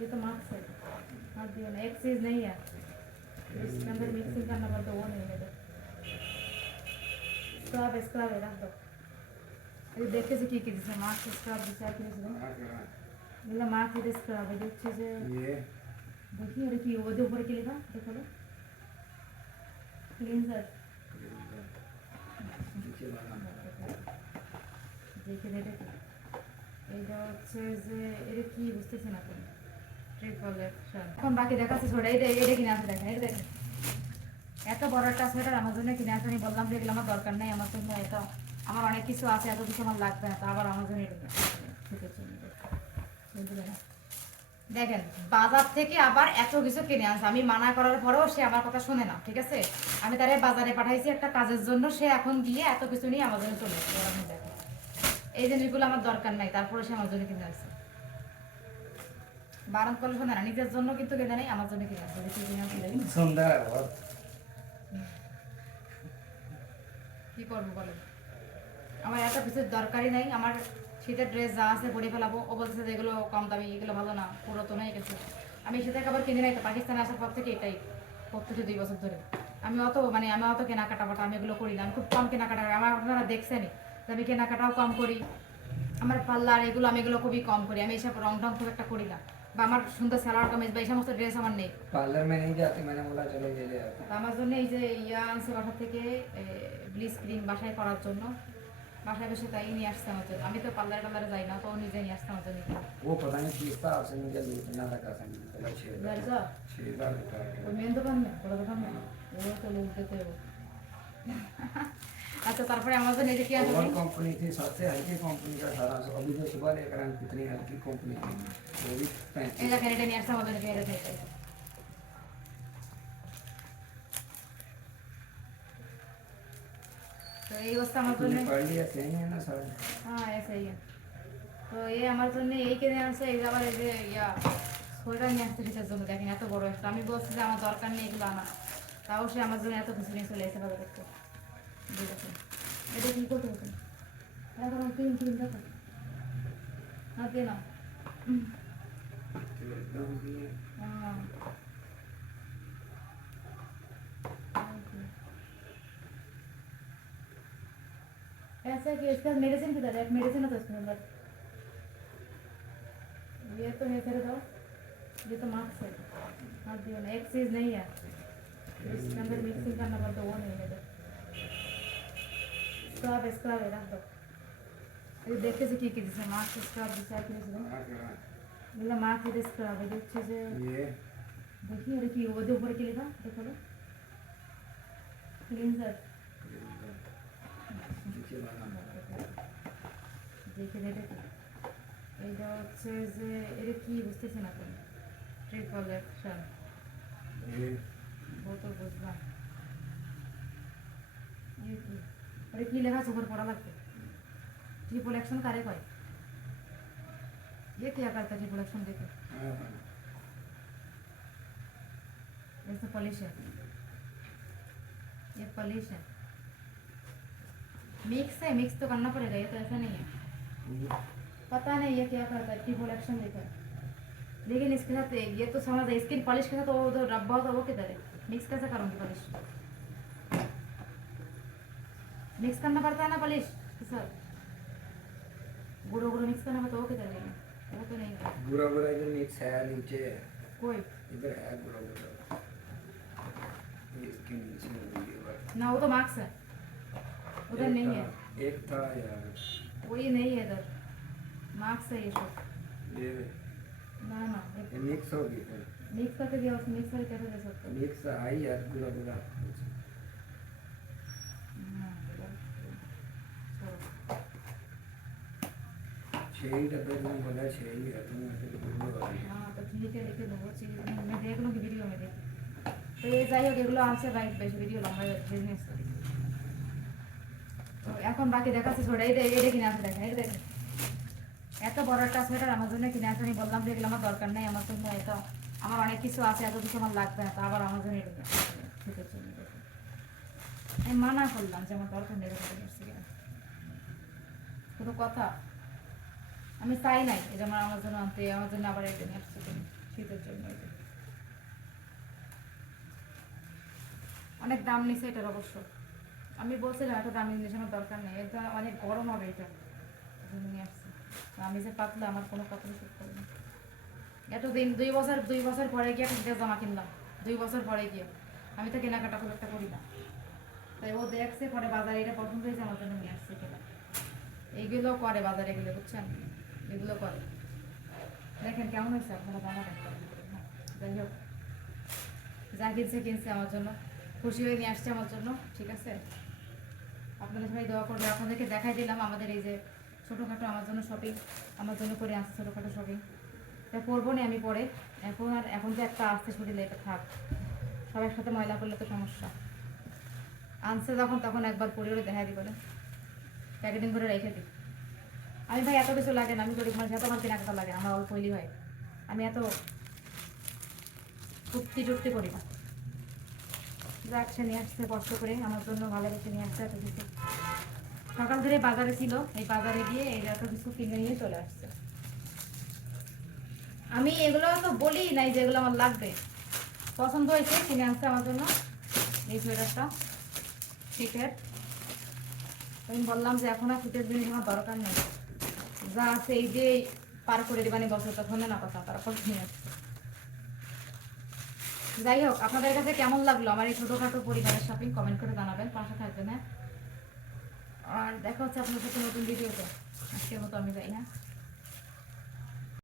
ये तो मार्क्स है। हाँ दिया ना, एक चीज नहीं है इसके अंदर मिक्सिंग करना पड़ता, वो नहीं है। स्क्रब स्क्रब है, रख दो। ये देखे से কি দিছে, মাস্ক স্ক্রাব দিছে আর কি দিছে? এগুলো মাস্ক দিয়ে স্ক্রাব দিচ্ছে যে ये দেখি এটা কি ওদের উপরে কি লেখা দেখো না, ক্লিনজার নিচে বানানো দেখে দেখে এইটা হচ্ছে যে এটা কি বুঝতেছি না কোন ট্রিপল অ্যাকশন। এখন বাকি দেখাচ্ছে ছোড়া, এটা এটা কিনে আছে দেখেন, এটা দেখেন এত বড় একটা সোয়েটার আমার জন্য কিনে আছে। আমি বললাম যে এগুলো আমার দরকার নেই, আমার জন্য এটা আমার অনেক কিছু আছে, এত কিছু আমার লাগবে না, তা আবার আমার জন্য এটা দেখেন বাজার থেকে আবার এত কিছু কিনে আনছে। আমি মানা করার পরেও সে আমার কথা শোনে না, ঠিক আছে। আমি তারে বাজারে পাঠাইছি একটা কাজের জন্য, সে এখন গিয়ে এত কিছু নিয়ে আমার জন্য চলে আসছে। দেখেন এই জিনিসগুলো আমার দরকার নাই, তারপরে সে আমার জন্য কিনে আসছে। বারণ করলে শোনে না, নিজের জন্য কিন্তু কিনে নেই, আমার জন্য কিনে আসছে। কি করবো বলে, আমার এত কিছুর দরকারই নাই। আমার শীতের ড্রেস যা আছে পরে ফেলাবো। ও বলছে যে এগুলো কম দামি, এগুলো ভালো না, পুরাতন হয়ে গেছে। আমি শীতের কাপড় কিনে নাই, তো পাকিস্তানে আসার পর থেকে এটাই করতেছি 2 বছর ধরে। আমি অত কেনাকাটা বাটা আমি এগুলো করি না, আমি খুব কম কেনাকাটা করি। আমার আপনারা দেখছেনই যে আমি কেনাকাটাও কম করি, আমার পার্লার এগুলো আমি এগুলো খুবই কম করি। আমি এইসব রং টং খুব একটা করি না, বা আমার সুন্দর সালোয়ার কামিজ বা এই সমস্ত ড্রেস আমার নেই। পার্লার में नहीं जाती, मैंने बोला चलो ले ले आते। আমার জন্য এই যে ইয়া আনছে বাসা থেকে, ব্লিচ ক্রিম বাসায় করার জন্য, বাসায় বসে তাই নিয়ে আসছে আমার জন্য। আমি তো পার্লারে টার্লারে যাই না, তো নিজে নিয়ে আসতে আমার জন্য। वो पता नहीं किस हिसाब से मुझे लूटना लगा था, चलो 6,000 रुपया ওই মেন দোকান না, বড় দোকান না, ওগুলো তো লোক দিতে হবে। আচ্ছা তারপরে আমার জন্য এই যে কি আছে, और कंपनी थी सबसे हल्की कंपनी का 1800। अभी जो सुबह लेकर आए कितनी हल्की कंपनी थी, वो भी এই যে ক্যারেটে নিয়ে আসছে আমার জন্য, ক্যারেটে तो ये अवस्था আমার জন্য पढ़ लिया सही है ना सर? हाँ ऐसा ही है। তো এই আমার জন্য এই কিনে আনছে। এই আবার এই যে ইয়া সোয়েটার নিয়ে আসছে শীতের জন্য, দেখেন এত বড় একটা। আমি বলছি যে আমার দরকার নেই এগুলো আনা, তাও সে আমার জন্য এত কিছু নিয়ে চলে এসে বাজার করতে। এটা কি করতে হতো, এখন ক্রিম ক্রিম দেখো হাত দিয়ে নাও। हाँ ऐसा कि इसका मेडिसिन किधर है, मेडिसिन है तो इसके अंदर। ये तो है तेरे दो, ये तो मार्क्स है। हाँ दिया ना, एक चीज नहीं है इसके अंदर मिक्सिंग करना पड़ता, वो नहीं है। स्क्रब स्क्रब है, रख दो। ये देखे से কি দিছে, মাস্ক স্ক্রাব দিছে আর কি দিছে? এগুলো মাস্ক দিয়ে স্ক্রাব দিচ্ছে যে ये দেখি এটা কি ওদের উপরে কি লেখা দেখো না, ক্লিনজার नीचे बनाना দেখে দেখে এইটা হচ্ছে যে এটা কি বুঝতেছি না কোন ট্রিপল অ্যাকশন। ये ও তো বুঝলাম ये কি আরে কি লেখা আছে উপরে পড়া লাগবে। ट्रिपल एक्शन करे कोई, ये क्या करता है ट्रिपल एक्शन देखे? ऐसा पॉलिश है, ये पॉलिश है, मिक्स है, मिक्स तो करना पड़ेगा, ये तो ऐसा नहीं है। पता नहीं ये क्या करता है, ट्रिपल एक्शन देखा है। लेकिन इसके साथ ये तो समझ है, स्किन पॉलिश के साथ वो जो रब्बा होता है वो किधर है, मिक्स कैसे करूँगी पॉलिश? मिक्स करना पड़ता है ना पॉलिश के साथ, गुड़ो गुड़ो मिक्स करना पड़ता है, वो किधर है? वो तो नहीं है। बुरा बुरा जो मिक्स है नीचे है, कोई इधर है बुरा बुरा, इसके नीचे ना, वो तो मार्क्स है, उधर नहीं है। एक था यार, वो ये नहीं है इधर, मार्क्स है ये सब। ये ना ना मिक्स हो गई है, मिक्स करके दिया, उसमें मिक्स करके कैसे दे सकते हो? मिक्स आई यार बुरा बुरा। छह ही डब्बे तुमने बोला, 6 ही है, तुमने फिर बोलो। हाँ तो ठीक है, लेके दो चीज़ मैं देख लूँगी वीडियो में देख। तो ये যাই হোক এগুলো আনছে রাইট, বেশি ভিডিও লম্বা বিজনেস করি। তো এখন বাকি দেখাচ্ছে ছোট, এটা এটা কিনে আছে দেখেন, এটা দেখেন এত বড় একটা সোয়েটার আমার জন্য কিনে আছে। আমি বললাম যে এগুলো আমার দরকার নেই, আমার জন্য এটা আমার অনেক কিছু আছে, এত কিছু আমার লাগবে না, তা আবার আমার জন্য এটা শীতের জন্য। আমি মানা করলাম যে আমার দরকার নেই, কোনো কথা আমি চাই নাই এটা আমার জন্য আনতে, আমার জন্য আবার এটা নিয়ে আসছে। শীতের জন্য এই যে। অনেক দাম নিছে এটার অবশ্য। আমি বলছিলাম এত দামি জিনিস আমার দরকার নেই, এটা অনেক গরম হবে এটা, এই জন্য নিয়ে আসছি। আমি যে পাতলা আমার কোনো কাপড় শুট করে না। এতদিন 2 বছর পরে গিয়ে একটা জামা কিনলাম, 2 বছর পরে গিয়ে। আমি তো কেনাকাটা খুব একটা করি না, তাই ও দেখছে পরে বাজারে এটা পছন্দ হয়েছে আমার জন্য নিয়ে আসছে কেনা। এইগুলো করে বাজারে গেলে, বুঝছেন, এগুলো করে। দেখেন কেমন হয়েছে আপনারা জানাবেন। যাই হোক, যা কিনছে কিনছে আমার জন্য, খুশি হয়ে নিয়ে আসছে আমার জন্য, ঠিক আছে। আপনাদের সবাই দোয়া করবে। আপনাদেরকে দেখাই দিলাম আমাদের এই যে ছোটোখাটো আমার জন্য শপিং, আমার জন্য করে আসছে ছোটোখাটো শপিং। এটা করবো না আমি পরে, এখন তো একটা আসছে শরীরে, এটা থাক, সবার সাথে ময়লা করলে তো সমস্যা। আনছে যখন তখন একবার পরিবারে দেখা দিই বলে প্যাকেটিং করে রেখে দিই। আমি ভাই এত কিছু লাগে না, আমি গরিব মানুষ, এত আমার কেনাকাটা লাগে না, আমার অল্প হইলেই হয়। আমি এত টুক্তি করি না। যাচ্ছে নিয়ে আসছে কষ্ট করে আমার জন্য, ভালোবেসে নিয়ে আসছে এত কিছু। সকাল ধরে বাজারে ছিল, এই বাজারে গিয়ে এই এত কিছু কিনে নিয়ে চলে আসছে। আমি এগুলো তো বলি নাই যে এগুলো আমার লাগবে, পছন্দ হয়েছে কিনে আনছে আমার জন্য। এই সোয়েটারটা শীতের, আমি বললাম যে এখন আর শীতের জিনিস আমার দরকার নেই, যা আছে এই যে পার করে দিবানি বছর, তখন না কথা তারপর নিয়ে আসছে। যাই হোক, আপনাদের কাছে কেমন লাগলো আমার এই ছোটোখাটো পরিবারের শপিং কমেন্ট করে জানাবেন, পাশে থাকবেন। হ্যাঁ, আর দেখা হচ্ছে আপনার সাথে নতুন ভিডিওতে। আজকের মতো আমি যাই, হ্যাঁ।